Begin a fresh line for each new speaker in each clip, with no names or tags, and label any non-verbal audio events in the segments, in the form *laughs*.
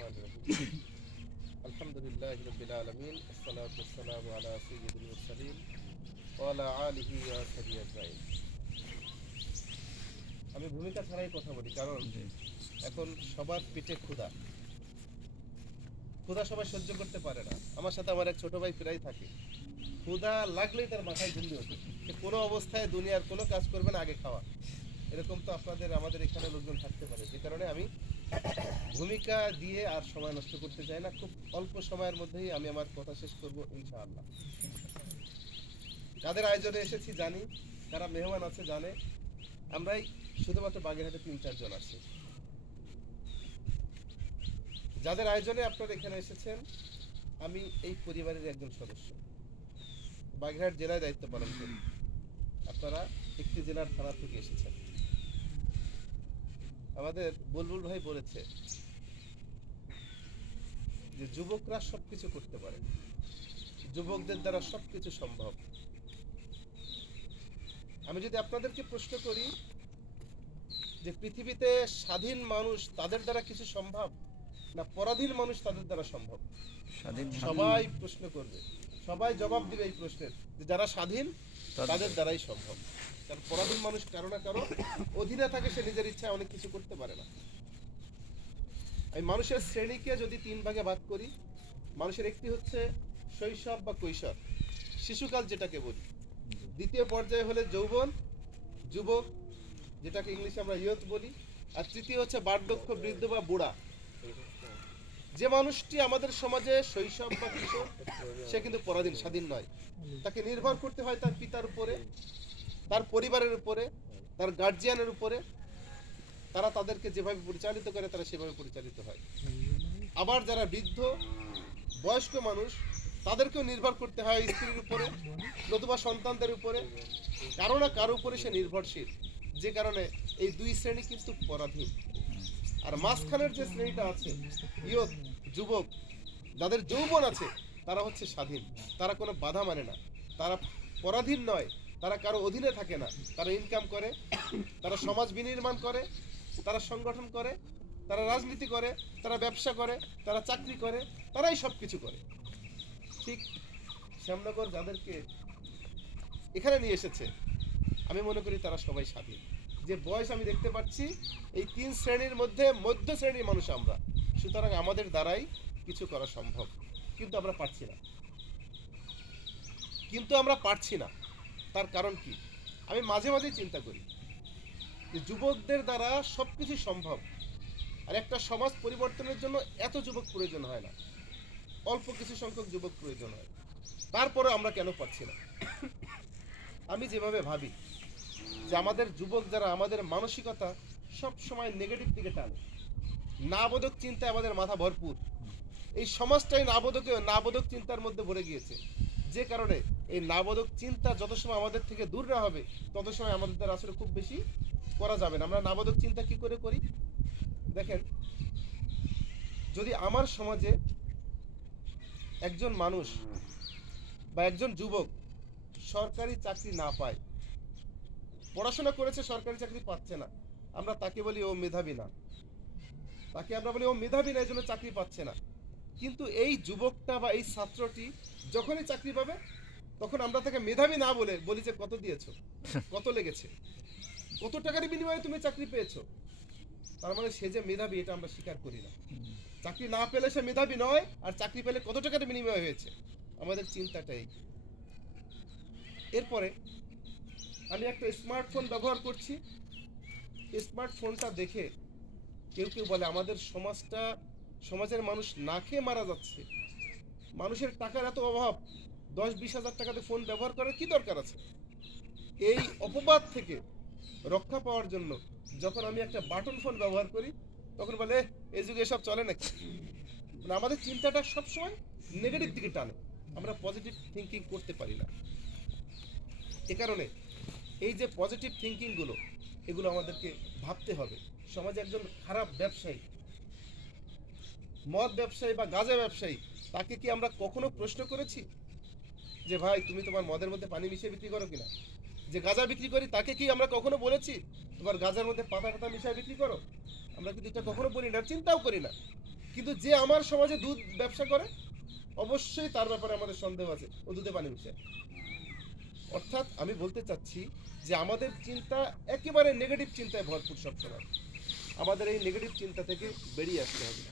الرحمن الرحيم الحمد لله رب العالمين والصلاة والسلام على سيد المرسلين وعلى آله وصحبه أجمعين আমি ভূমিকা ছাড়াই কথা বলি কারণ এখন সবার পেটে ক্ষুধা ক্ষুধা সবাই সহ্য করতে পারে না আমার সাথে আমার এক ছোট ভাই প্রায় থাকে ক্ষুধা লাগলেই তার মাথায় ঝুলি ওঠে সে কোনো অবস্থায় দুনিয়ার কোনো কাজ করবে না আগে খাওয়া এরকম তো আপনাদের আমাদের এখানে লোকজন থাকতে পারে যে কারণে আমি ভূমিকা দিয়ে আর সময় নষ্ট করতে চাই না। খুব অল্প সময়ের মধ্যেই আমি আমার কথা শেষ করব ইনশাআল্লাহ। যাদের আয়োজনে এসেছি জানি, যারা মেহমান আছে জানে, আমরাই শুধুমাত্র বাগেরহাটে তিন চারজন আছি। যাদের আয়োজনে আপনারা এখানে এসেছেন, আমি এই পরিবারের একজন সদস্য। বাগেরহাট জেলায় দায়িত্ব পালন করি। আপনারা একটি জেলার থানা থেকে এসেছেন। আমাদের বুলবুল ভাই বলেছে যে যুবকরা সবকিছু করতে পারে। যুবকদের দ্বারা সবকিছু সম্ভব। আমি যদি আপনাদেরকে প্রশ্ন করি যে পৃথিবীতে স্বাধীন মানুষ তাদের দ্বারা কিছু সম্ভব না পরাধীন মানুষ তাদের দ্বারা সম্ভব?
স্বাধীন
সবাই প্রশ্ন করবে। সবাই জবাব দিবে এই প্রশ্নের যে যারা স্বাধীন তাদের দ্বারাই। সম্ভব। কারণ পরাধীন মানুষ কারও না কারও অধীনে থাকে সে নিজের ইচ্ছায় অনেক কিছু করতে পারে না। এই মানুষের শ্রেণীকে যদি তিন ভাগে ভাগ করি মানুষের একটি হচ্ছে শৈশব বা কৈশোর শিশুকাল যেটাকে বলি। দ্বিতীয় পর্যায়ে হলে যৌবন যুবক যেটাকে ইংলিশে আমরা ইয়ত বলি আর তৃতীয় হচ্ছে বার্ধক্য বৃদ্ধ বা বুড়া। যে মানুষটি আমাদের সমাজে শৈশব বা কিশোর, সে কিন্তু পরাধীন, স্বাধীন নয়। তাকে নির্ভর করতে হয় তার পিতার উপরে, তার পরিবারের উপরে, তার গার্জিয়ানের উপরে। তারা তাদেরকে যেভাবে পরিচালিত করে, তারা সেভাবে পরিচালিত হয়। আবার যারা বৃদ্ধ, বয়স্ক মানুষ, তাদেরকেও নির্ভর করতে হয় স্ত্রীর উপরে নতুবা সন্তানদের উপরে। কারও না কারও উপরে সে নির্ভরশীল। যে কারণে এই দুই শ্রেণি কিন্তু পরাধীন। আর মাঝখানের যে শ্রেণীটা আছে ইয়ত যুবক, যাদের যৌবন আছে, তারা হচ্ছে স্বাধীন। তারা কোনো বাধা মানে না। তারা পরাধীন নয়। তারা কারও অধীনে থাকে না। তারা ইনকাম করে, তারা সমাজ বিনির্মাণ করে, তারা সংগঠন করে, তারা রাজনীতি করে, তারা ব্যবসা করে, তারা চাকরি করে, তারাই সব কিছু করে। ঠিক শ্যামনগর যাদেরকে এখানে নিয়ে এসেছে, আমি মনে করি তারা সবাই স্বাধীন। যে বয়স আমি দেখতে পাচ্ছি, এই তিন শ্রেণির মধ্যে মধ্য শ্রেণির মানুষ আমরা। সুতরাং আমাদের দ্বারাই কিছু করা সম্ভব। কিন্তু আমরা পারছি না। কিন্তু আমরা পারছি না। তার কারণ কি? আমি মাঝে মাঝে চিন্তা করি যে যুবকদের দ্বারা সব কিছু সম্ভব। আর একটা সমাজ পরিবর্তনের জন্য এত যুবক প্রয়োজন হয় না। অল্প কিছু সংখ্যক যুবক প্রয়োজন হয়। তারপরে আমরা কেন পাচ্ছি না? আমি যেভাবে ভাবি যে আমাদের যুবক যারা, আমাদের মানসিকতা সব সময় নেগেটিভ দিকে টানে। নাবোধক চিন্তায় আমাদের মাথা ভরপুর। এই সমাজটাই নাবোধক নাবোধক চিন্তার মধ্যে ভরে গিয়েছে। যে কারণে এই নাবোধক চিন্তা যত সময় আমাদের থেকে দূর না হবে, তত সময় আমাদের দ্বারা আসলে খুব বেশি করা যাবে না। আমরা নাবোধক চিন্তা কি করে করি? দেখেন, যদি আমার সমাজে একজন মানুষ বা একজন যুবক সরকারি চাকরি না পায় পড়াশোনা করেছে, সরকারি চাকরি পাচ্ছে না। আমরা তাকে বলি ও মেধাবী না। তাকে আমরা বলি ও মেধাবী না এই জন্য চাকরি পাচ্ছে না। কিন্তু এই যুবকটা বা এই ছাত্রটি যখনই চাকরি পাবে, তখন আমরা তাকে মেধাবী না বলে বলি যে, কত দিয়েছ? কত লেগেছে? কত টাকার বিনিময়ে তুমি চাকরি পেয়েছ? তার মানে সে যে মেধাবী, এটা আমরা স্বীকার করি না। চাকরি না পেলে সে মেধাবী নয়, আর চাকরি পেলে কত টাকার বিনিময় হয়েছে? আমাদের চিন্তাটাই এরপরে আমি একটা স্মার্টফোন ব্যবহার করছি। স্মার্টফোনটা দেখে কেউ কেউ বলে আমাদের সমাজটা সমাজের মানুষ না খেয়ে মারা যাচ্ছে। মানুষের টাকার এত অভাব। দশ বিশ হাজার টাকাতে ফোন ব্যবহার করার কি দরকার আছে? এই অপবাদ থেকে রক্ষা পাওয়ার জন্য যখন আমি একটা বাটন ফোন ব্যবহার করি তখন বলে "এহ, এই যুগে এসব চলে নাকি? মানে আমাদের চিন্তাটা সবসময় নেগেটিভ দিকে টানে। আমরা পজিটিভ থিঙ্কিং করতে পারি না। এ কারণে এই যে পজিটিভ থিঙ্কিংগুলো এগুলো আমাদেরকে ভাবতে হবে। সমাজে একজন খারাপ ব্যবসায়ী, মদ ব্যবসায়ী বা গাঁজা ব্যবসায়ী, তাকে কি আমরা কখনো প্রশ্ন করেছি? যে ভাই, তুমি তোমার মদের মধ্যে পানি মিশিয়ে বিক্রি করো কিনা? যে গাঁজা বিক্রি করি, তাকে কি আমরা কখনো বলেছি? তোমার গাঁজার মধ্যে পাতা পাতা মিশিয়ে বিক্রি করো? আমরা কিন্তু এটা কখনো বলি না চিন্তাও করি না। কিন্তু যে আমার সমাজে দুধ ব্যবসা করে, অবশ্যই তার ব্যাপারে আমাদের সন্দেহ আছে, ও দুধে পানি মিশে অর্থাৎ আমি বলতে চাচ্ছি যে আমাদের চিন্তা একেবারে নেগেটিভ চিন্তায় ভরপুর সবসময়। আমাদের এই নেগেটিভ চিন্তা থেকে বেরিয়ে আসতে হবে।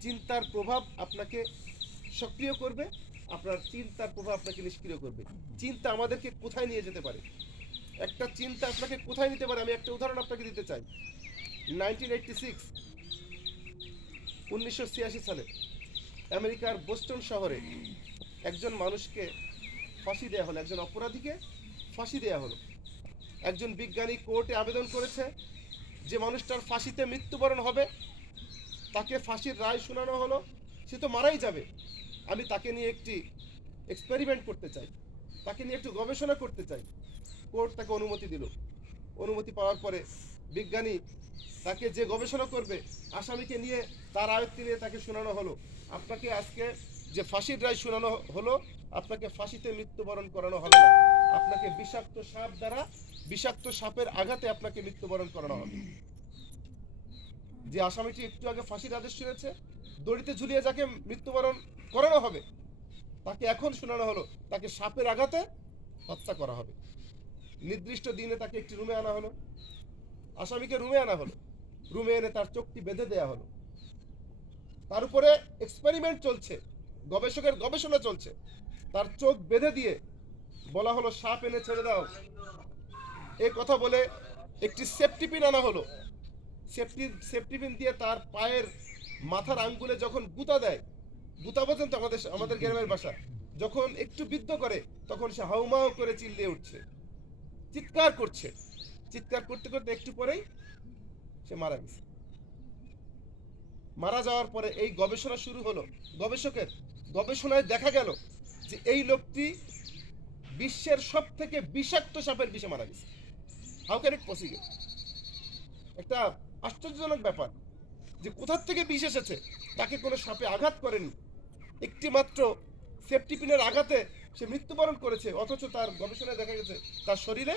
চিন্তার প্রভাব আপনাকে সক্রিয় করবে, আপনার চিন্তার প্রভাব আপনাকে নিষ্ক্রিয় করবে। চিন্তা আমাদেরকে কোথায় নিয়ে যেতে পারে? একটা চিন্তা আপনাকে কোথায় নিতে পারে? আমি একটা উদাহরণ আপনাকে দিতে চাই। নাইনটিন এইটটি সিক্স উনিশশো ছিয়াশি সালে আমেরিকার বোস্টন শহরে একজন মানুষকে ফাঁসি দেওয়া হলো, একজন অপরাধীকে ফাঁসি দেওয়া হলো। একজন বিজ্ঞানী কোর্টে আবেদন করেছে যে মানুষটার ফাঁসিতে মৃত্যুবরণ হবে, তাকে ফাঁসির রায় শোনানো হলো, সে তো মারাই যাবে। আমি তাকে নিয়ে একটি এক্সপেরিমেন্ট করতে চাই, তাকে নিয়ে একটু গবেষণা করতে চাই। কোর্ট তাকে অনুমতি দিল। অনুমতি পাওয়ার পরে বিজ্ঞানী তাকে যে গবেষণা করবে, আসামিকে নিয়ে তার আয়ত্তে নিয়ে তাকে শোনানো হলো। আপনাকে আজকে যে ফাঁসির রায় শোনানো হলো, আপনাকে ফাঁসিতে মৃত্যুবরণ করানো হবে না। আপনাকে বিষাক্ত সাপ দ্বারা, বিষাক্ত সাপের আঘাতে আপনাকে মৃত্যুবরণ করানো হবে। যে আসামিটি একটু আগে ফাঁসির আদেশ শুনেছে, দড়িতে ঝুলিয়ে যাকে মৃত্যুবরণ করানো হবে, তাকে এখন শোনানো হলো। তাকে সাপের আঘাতে হত্যা করা হবে। নির্দিষ্ট দিনে তাকে একটি রুমে আনা হলো। আসামিকে রুমে আনা হলো। রুমে এনে তার চোখটি বেঁধে দেওয়া হলো। তার উপরে এক্সপেরিমেন্ট চলছে। গবেষকের গবেষণা চলছে। তার চোখ বেঁধে দিয়ে বলা হলো, সাপ এনে ছেড়ে দাও। এই কথা বলে একটি সেফটি পিন আনা হলো। সেফটি সেফটি পিন দিয়ে তার পায়ের মাথার আঙ্গুলে যখন গুতা দেয়, গুতা তো আমাদের আমাদের গ্রামের ভাষা যখন একটু বিদ্ধ করে, তখন সে হাউমাউ করে চিল্লিয়ে উঠছে। চিৎকার করছে। চিৎকার করতে করতে একটু পরেই সে মারা গেছে। মারা যাওয়ার পরে এই গবেষণা শুরু হলো। গবেষকের গবেষণায় দেখা গেল যে এই লোকটি বিশ্বের সব থেকে বিষাক্ত সাপের বিষে মারা গেছে। হাউ ক্যান ইট পসিবল একটা আশ্চর্যজনক ব্যাপার যে কোথার থেকে বিষ এসেছে, তাকে কোনো সাপে আঘাত করেনি। একটি মাত্র সেফটি পিনের আঘাতে সে মৃত্যুবরণ করেছে, অথচ তার গবেষণায় দেখা গেছে তার শরীরে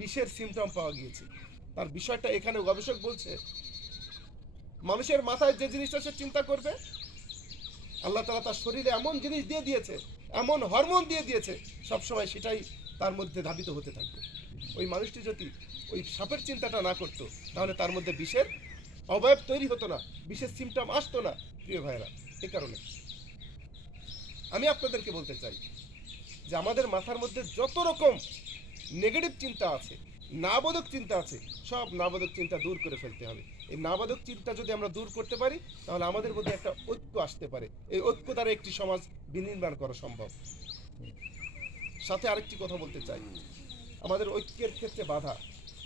বিষের সিমটম পাওয়া গিয়েছে। তার বিষয়টা এখানে গবেষক বলছে, মানুষের মাথায় যে জিনিসটা সে চিন্তা করবে আল্লাহ তালা তার শরীরে এমন জিনিস দিয়ে দিয়েছে, এমন হরমোন দিয়ে দিয়েছে, সবসময় সেটাই তার মধ্যে ধাবিত হতে থাকবে। ওই মানুষটি যদি ওই সাপের চিন্তাটা না করতো, তাহলে তার মধ্যে বিষের অবয়ব তৈরি হতো না বিশেষ সিমটম আসতো না, প্রিয় ভাইরা এ কারণে। আমি আপনাদেরকে বলতে চাই যে আমাদের মাথার মধ্যে যত রকম নেগেটিভ চিন্তা আছে, নাবোধক চিন্তা আছে, সব নাবোধক চিন্তা দূর করে ফেলতে হবে। এই নাবাদক চিন্তা যদি আমরা দূর করতে পারি, তাহলে আমাদের মধ্যে একটা ঐক্য আসতে পারে। এই ঐক্য দ্বারা একটি সমাজ বিনির্মাণ করা সম্ভব। সাথে আরেকটি কথা বলতে চাই। আমাদের ঐক্যের ক্ষেত্রে বাধা।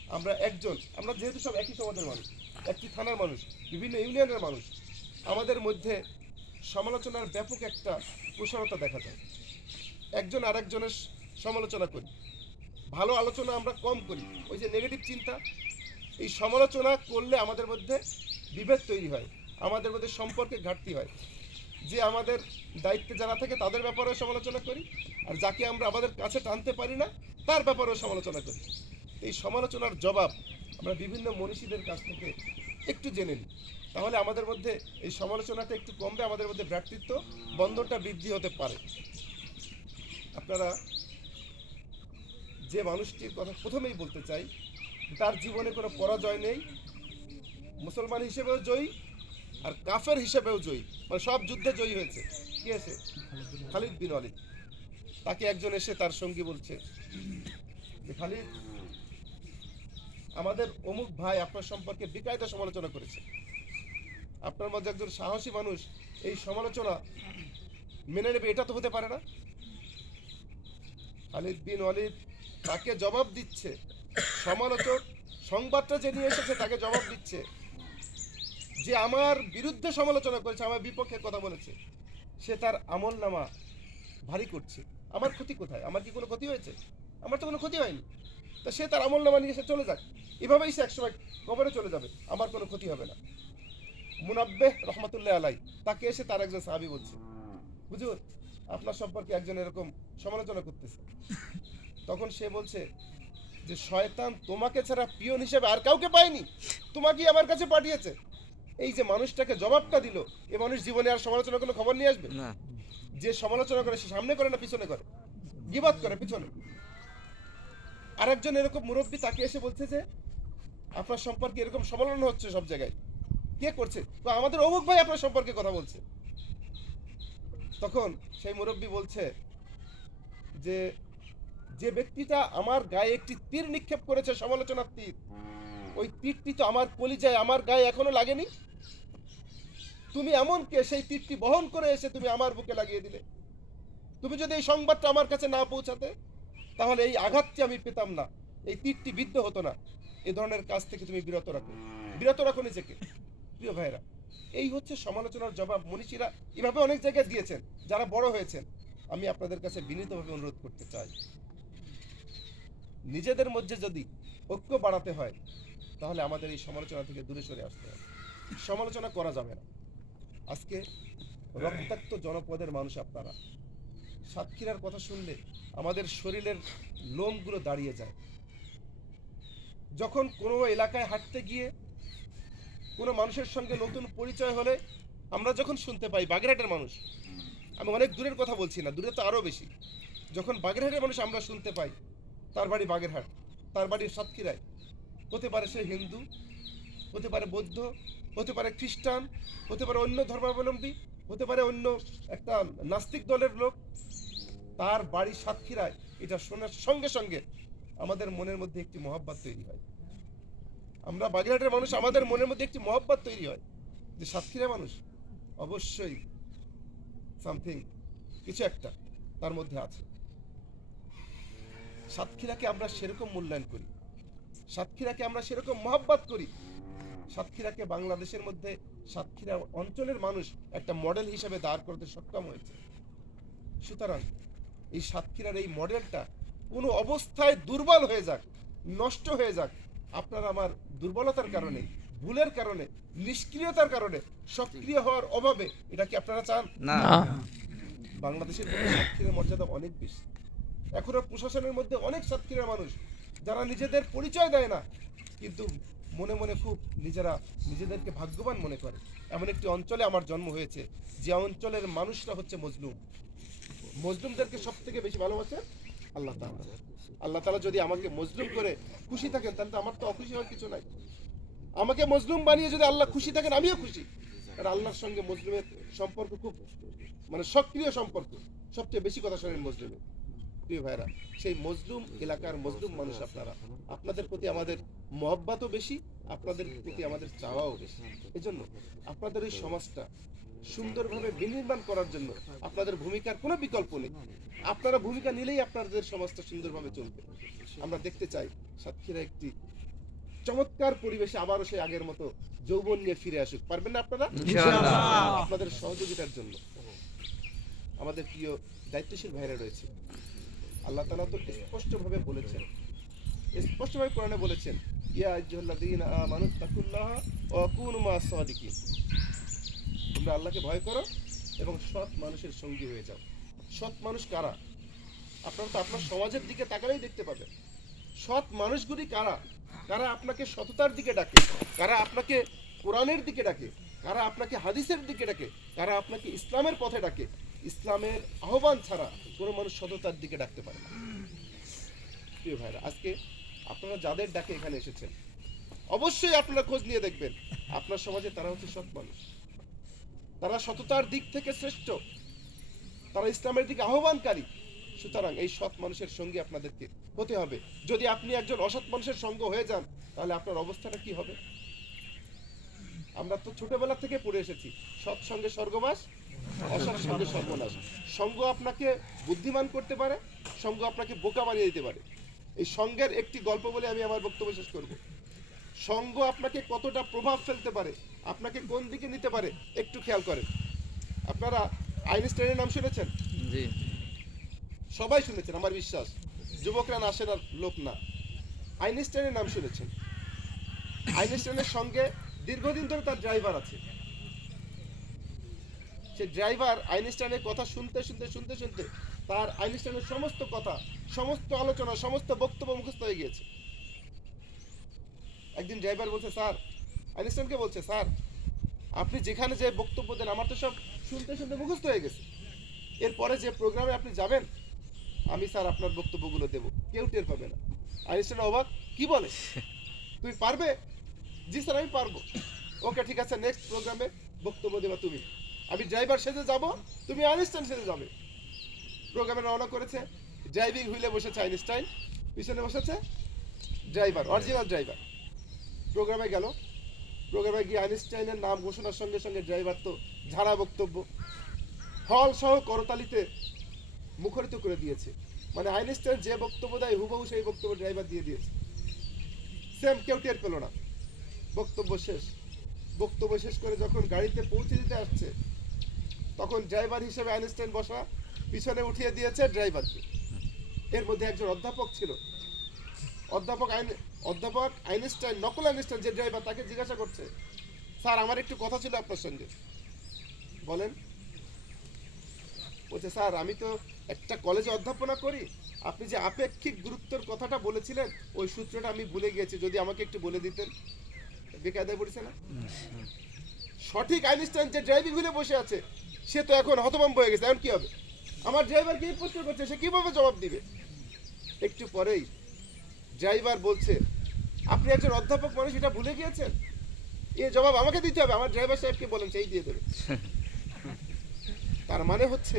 আমরা একজন, আমরা যেহেতু সব একই সমাজের মানুষ, একটি থানার মানুষ, বিভিন্ন ইউনিয়নের মানুষ, আমাদের মধ্যে সমালোচনার ব্যাপক একটা প্রসারতা দেখা যায়। একজন আরেকজনের সমালোচনা করি। ভালো আলোচনা আমরা কম করি। ওই যে নেগেটিভ চিন্তা এই সমালোচনা করলে আমাদের মধ্যে বিভেদ তৈরি হয়, আমাদের মধ্যে সম্পর্কে ঘাটতি হয়। যে আমাদের দায়িত্বে যারা থাকে তাদের ব্যাপারেও সমালোচনা করি, আর যাকে আমরা আমাদের কাছে টানতে পারি না, তার ব্যাপারেও সমালোচনা করি। এই সমালোচনার জবাব আমরা বিভিন্ন মনীষীদের কাছ থেকে একটু জেনে নিই। তাহলে আমাদের মধ্যে এই সমালোচনাটা একটু কমবে, আমাদের মধ্যে ভ্রাতৃত্ব বন্ধনটা বৃদ্ধি হতে পারে। আপনারা যে মানুষটির কথা প্রথমেই বলতে চাই তার জীবনে কোনো পরাজয় নেই। মুসলমান হিসেবেও জয়ী আর কাফের হিসেবেও জয়ী। মানে সব যুদ্ধে জয়ী হয়েছে। কি আছে খালিদ বিন অলিদ তাকে একজন এসে তার সঙ্গী বলছে খালিদ, আমাদের অমুক ভাই আপনার সম্পর্কে বিকায়দা সমালোচনা করেছে। আপনার মধ্যে একজন সাহসী মানুষ এই সমালোচনা মেনে নেবে, এটা তো হতে পারে না। খালিদ বিন অলিদ তাকে জবাব দিচ্ছে সমালোচক সংবাদটা যে নিয়ে এসেছে তাকে জবাব দিচ্ছে। যে আমার বিরুদ্ধে সমালোচনা করেছে, আমার বিপক্ষে কথা বলেছে, সে তার আমল নামা ভারী করছে। আমার ক্ষতি কোথায়? আমার কি কোনো ক্ষতি হয়েছে? আমার তো কোনো ক্ষতি হয়নি। তা সে তার আমল নামা নিয়ে সে চলে যাক। এভাবেই সে একসময় কবরে চলে যাবে। আমার কোনো ক্ষতি হবে না। মুনাব্বে রহমতুল্লাহ আলাই, তাকে এসে তার একজন সাহাবি বলছে বুঝুন আপনার সম্পর্কে একজন এরকম সমালোচনা করতেছে। তখন সে বলছে যে শয়তান তোমাকে ছাড়া পিয়ন হিসেবে আর কাউকে পায়নি তোমাকেই আমার কাছে পাঠিয়েছে। এই যে মানুষটাকে জবাবটা দিল এই মানুষ জীবনে আর সমালোচনা কোনো খবর নিয়ে আসবে?
না।
যে সমালোচনা করে সে সামনে করে না পিছনে করে? গিবাদ করে পিছনে। আরেকজন এরকম মুরব্বী তাকে এসে বলছে যে আপনার সম্পর্কে এরকম সমালোচনা হচ্ছে সব জায়গায়। কে করছে? তো আমাদের অমুক ভাই আপনার সম্পর্কে কথা বলছে। তখন সেই মুরব্বী বলছে যে যে ব্যক্তিটা আমার গায়ে একটি তীর নিক্ষেপ করেছে সমালোচনার তীর, ওই তীরটি তো আমার কলিজায়, আমার গায়ে এখনও লাগেনি। তুমি এমন কে? সেই তীরটি বহন করে এসে তুমি আমার বুকে লাগিয়ে দিলে। তুমি যদি এই সংবাদটা আমার কাছে না পৌঁছাতে, তাহলে এই আঘাতটি আমি পেতাম না। এই তীরটি বিদ্ধ হতো না। এ ধরনের কাজ থেকে তুমি বিরত রাখো। বিরত রাখো নিজেকে। প্রিয় ভাইরা এই হচ্ছে সমালোচনার জবাব। মনীষীরা এভাবে অনেক জায়গায় দিয়েছেন যারা বড় হয়েছেন। আমি আপনাদের কাছে বিনীতভাবে অনুরোধ করতে চাই। নিজেদের মধ্যে যদি ঐক্য বাড়াতে হয়, তাহলে আমাদের এই সমালোচনা থেকে দূরে সরে আসতে হবে। সমালোচনা করা যাবে না। আজকে রক্তাক্ত জনপদের মানুষ আপনারা, সাতক্ষীরার কথা শুনলে আমাদের শরীরের লোমগুলো দাঁড়িয়ে যায়। যখন কোনো এলাকায় হাঁটতে গিয়ে কোনো মানুষের সঙ্গে নতুন পরিচয় হলে আমরা যখন শুনতে পাই বাগেরহাটের মানুষ, আমি অনেক দূরের কথা বলছি না, দূরে তো আরও বেশি। যখন বাগেরহাটের মানুষ আমরা শুনতে পাই তার বাড়ি বাগেরহাট। তার বাড়ি সাতক্ষীরায়। হতে পারে সে হিন্দু, হতে পারে বৌদ্ধ, হতে পারে খ্রিস্টান, হতে পারে অন্য ধর্মাবলম্বী, হতে পারে অন্য একটা নাস্তিক দলের লোক। তার বাড়ি সাতক্ষীরায়। এটা শোনার সঙ্গে সঙ্গে আমাদের মনের মধ্যে একটি মহাব্বাত তৈরি হয়। আমরা বাগেরহাটের মানুষ, আমাদের মনের মধ্যে একটি মহাব্বাত তৈরি হয় যে সাতক্ষীরা মানুষ অবশ্যই সামথিং কিছু একটা তার মধ্যে আছে। সাতক্ষীরাকে আমরা সেরকম মূল্যায়ন করি। সাতক্ষীরাকে আমরা সেরকম মহাব্বাত করি। সাতক্ষীরাকে বাংলাদেশের মধ্যে সাতক্ষীরা অঞ্চলের মানুষ একটা মডেল হিসেবে দাঁড় করতে সক্ষম হয়েছে। সুতরাং এই সাতক্ষীরার এই মডেলটা কোনো অবস্থায় দুর্বল হয়ে যাক নষ্ট হয়ে যাক আপনার আমার দুর্বলতার কারণে ভুলের কারণে নিষ্ক্রিয়তার কারণে সক্রিয় হওয়ার অভাবে এটা কি আপনারা চান?
না।
বাংলাদেশের মধ্যে সাতক্ষীরার মর্যাদা অনেক বেশি। এখনও প্রশাসনের মধ্যে অনেক সাতক্ষীরা মানুষ, যারা নিজেদের পরিচয় দেয় না, কিন্তু মনে মনে খুব নিজেরা নিজেদেরকে ভাগ্যবান মনে করে। এমন একটি অঞ্চলে আমার জন্ম হয়েছে, যে অঞ্চলের মানুষরা হচ্ছে মজলুম। মজলুমদেরকে সব থেকে বেশি ভালোবাসে আল্লাহ আল্লাহ তাআলা যদি আমাকে মজলুম করে খুশি থাকেন, তাহলে তো আমার তো অখুশি হওয়ার কিছু নাই। আমাকে মজলুম বানিয়ে যদি আল্লাহ খুশি থাকেন, আমিও খুশি। আর আল্লাহর সঙ্গে মজলুমের সম্পর্ক খুব মানে সক্রিয় সম্পর্ক, সবচেয়ে বেশি কথা শোনেন মজলুমের প্রিয় ভাইরা সেই মজলুম এলাকার মজলুম মানুষ আপনারা। আপনাদের প্রতি আমাদের মহব্বাতও বেশি আপনাদের প্রতি আমাদের চাওয়াও বেশি। এজন্য আপনাদের এই সমাজটা সুন্দরভাবে বিনির্মাণ করার জন্য আপনাদের ভূমিকার কোনো বিকল্প নেই। আপনারা ভূমিকা নিলেই আপনাদের সমাজটা সুন্দরভাবে চলবে। আমরা দেখতে চাই সাতক্ষীরা একটি চমৎকার পরিবেশে আবারও সেই আগের মতো যৌবন নিয়ে ফিরে আসুক। পারবেন না আপনারা? আপনাদের সহযোগিতার জন্য। আমাদের প্রিয় দায়িত্বশীল ভাইরা রয়েছে। আল্লাহ তাআলা তো স্পষ্টভাবে বলেছেন। স্পষ্টভাবে কোরআনে বলেছেন তোমরা আল্লাহকে ভয় করো এবং সৎ মানুষের সঙ্গী হয়ে যাও। সৎ মানুষ কারা? আপনারা তো আপনার সমাজের দিকে তাকালেই দেখতে পাবেন। সৎ মানুষগুলি কারা? কারা আপনাকে সততার দিকে ডাকে? কারা আপনাকে কোরআনের দিকে ডাকে? কারা আপনাকে হাদিসের দিকে ডাকে? কারা আপনাকে ইসলামের পথে ডাকে? ইসলামের আহ্বান ছাড়া কোনো মানুষ সততার দিকে ডাকতে পারে না। প্রিয় ভাইরা, আজকে আপনারা যাদের ডাকে এখানে এসেছেন, অবশ্যই আপনারা খোঁজ নিয়ে দেখবেন, আপনার সমাজে তারা হচ্ছে সৎ মানুষ। তারা সততার দিক থেকে শ্রেষ্ঠ। তারা ইসলামের দিকে আহ্বানকারী। সুতরাং এই সৎ মানুষের সঙ্গে আপনাদেরকে হতে হবে। যদি আপনি একজন অসৎ মানুষের সঙ্গ হয়ে যান, তাহলে আপনার অবস্থাটা কি হবে? আমরা তো ছোটবেলা থেকে পড়ে এসেছি। সৎ সঙ্গে স্বর্গবাস অসৎ সঙ্গে সর্বনাশ সঙ্গ আপনাকে বুদ্ধিমান করতে পারে সঙ্গ আপনাকে বোকা বানিয়ে দিতে পারে। এই সঙ্গের একটি গল্প বলে আমি আমার বক্তব্য শেষ করব। সঙ্গ আপনাকে কতটা প্রভাব ফেলতে পারে আপনাকে কোন দিকে নিতে পারে একটু খেয়াল করেন। আপনারা আইনস্টাইনের নাম শুনেছেন?
জি।
সবাই শুনেছেন আমার বিশ্বাস। যুবকরা না আর লোক না। আইনস্টাইনের নাম শুনেছেন। আইনস্টাইনের সঙ্গে দীর্ঘদিন ধরে তার ড্রাইভার আছে। সে ড্রাইভার আইনস্টাইনের কথা শুনতে শুনতে শুনতে শুনতে তার আইনস্টাইনের সমস্ত কথা সমস্ত আলোচনা সমস্ত বক্তব্য মুখস্থ হয়ে গিয়েছে। একদিন ড্রাইভার বলছে স্যার আইনস্টাইনকে বলছে স্যার আপনি যেখানে যে বক্তব্য দেন আমার তো সব শুনতে শুনতে মুখস্থ হয়ে গেছে। এরপরে যে প্রোগ্রামে আপনি যাবেন আমি স্যার আপনার বক্তব্যগুলো দেব। কেউ টের পাবে না। আইনস্টাইন অবাক কি বলে? *laughs* তুমি পারবে? জি স্যার আমি পারব। ওকে ঠিক আছে নেক্সট প্রোগ্রামে বক্তব্য দেবা তুমি। আমি ড্রাইভার সেজে যাব, তুমি আইনস্টাইন সেজে যাবে। প্রোগ্রামে রওনা করেছে, ড্রাইভিং হুইলে বসেছে আইনস্টাইন, পিছনে বসেছে ড্রাইভার, অরিজিনাল ড্রাইভার। প্রোগ্রামে গেল, প্রোগ্রামে গিয়ে আইনস্টাইনের নাম ঘোষণার সঙ্গে সঙ্গে ড্রাইভার তো ঝাড়া বক্তব্য, হল সহ করতালিতে মুখরিত করে দিয়েছে। মানে আইনস্টাইন যে বক্তব্য দেয়, হুবহু সেই বক্তব্য ড্রাইভার দিয়ে দিয়েছে। সেম কেউ টের পেল না। বক্তব্য শেষ। বক্তব্য শেষ করে যখন গাড়িতে পৌঁছে দিতে আসছে তখন ড্রাইভার হিসেবে আইনস্টাইন বসা পিছনে উঠিয়ে দিয়েছে ড্রাইভারকে। এর মধ্যে একজন অধ্যাপক ছিল। অধ্যাপক আইন অধ্যাপক আইনস্টাইন নকল আইনস্টাইন যে ড্রাইভার তাকে জিজ্ঞাসা করছে স্যার আমার একটু কথা ছিল আপনার সঙ্গে। বলেন। বলছে স্যার আমি তো একটা কলেজে অধ্যাপনা করি। আপনি যে আপেক্ষিক গুরুত্বের কথাটা বলেছিলেন ওই সূত্রটা আমি ভুলে গিয়েছি। যদি আমাকে একটু বলে দিতেন বেকায়দায় পড়েছে না? সঠিক আইনস্টাইন যে ড্রাইভিং হুইলে বসে আছে সে তো এখন হতভম্ব হয়ে গেছে, এখন কি হবে? আমার ড্রাইভার কি প্রশ্ন করছে, সে কীভাবে জবাব দিবে? একটু পরেই ড্রাইভার বলছে, আপনি একজন অধ্যাপক মানুষ, এটা ভুলে গিয়েছেন? এ জবাব আমাকে দিতে হবে, আমার ড্রাইভার সাহেবকে বলেন, সেই দিয়ে দেবে। তার মানে হচ্ছে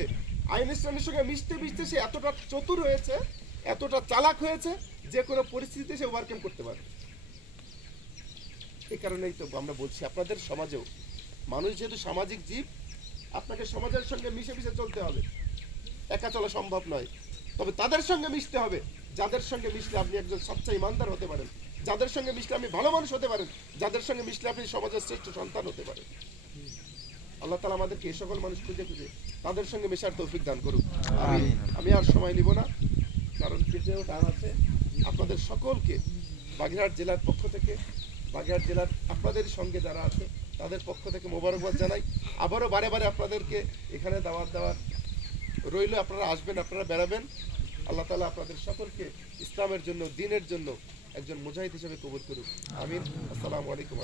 আইনস্টাইনের সঙ্গে মিশতে মিশতে সে এতটা চতুর হয়েছে, এতটা চালাক হয়েছে, যে কোনো পরিস্থিতিতে সে ওভারকাম করতে পারে এই কারণেই তো আমরা বলছি, আপনাদের সমাজেও, মানুষ যেহেতু সামাজিক জীব আপনাকে সমাজের সঙ্গে মিশে মিশে চলতে হবে। একা চলা সম্ভব নয়। তবে তাদের সঙ্গে মিশতে হবে। যাদের সঙ্গে মিশলে আপনি একজন সচ্চা ইমানদার হতে পারেন। যাদের সঙ্গে মিশলে আপনি ভালো মানুষ হতে পারেন। যাদের সঙ্গে মিশলে আপনি সমাজের শ্রেষ্ঠ সন্তান হতে পারেন। আল্লাহ তালা আমাদেরকে এই সকল মানুষ খুঁজে খুঁজে তাদের সঙ্গে মেশার তৌফিক দান করুক। আমি আমি আর সময় নিব না। কারণ পেটেও টান আছে। আপনাদের সকলকে বাগেরহাট জেলার পক্ষ থেকে বাগেরহাট জেলার আপনাদের সঙ্গে যারা আছে তাদের পক্ষ থেকে মোবারকবাদ জানাই। আবারও বারে বারে আপনাদেরকে এখানে দাওয়াত দেওয়ার রইল। আপনারা আসবেন আপনারা বেড়াবেন। আল্লাহ তালা আপনাদের সকলকে ইসলামের জন্য দিনের জন্য একজন মুজাহিদ হিসেবে কবুল করুক। আমিন। আসসালামু আলাইকুম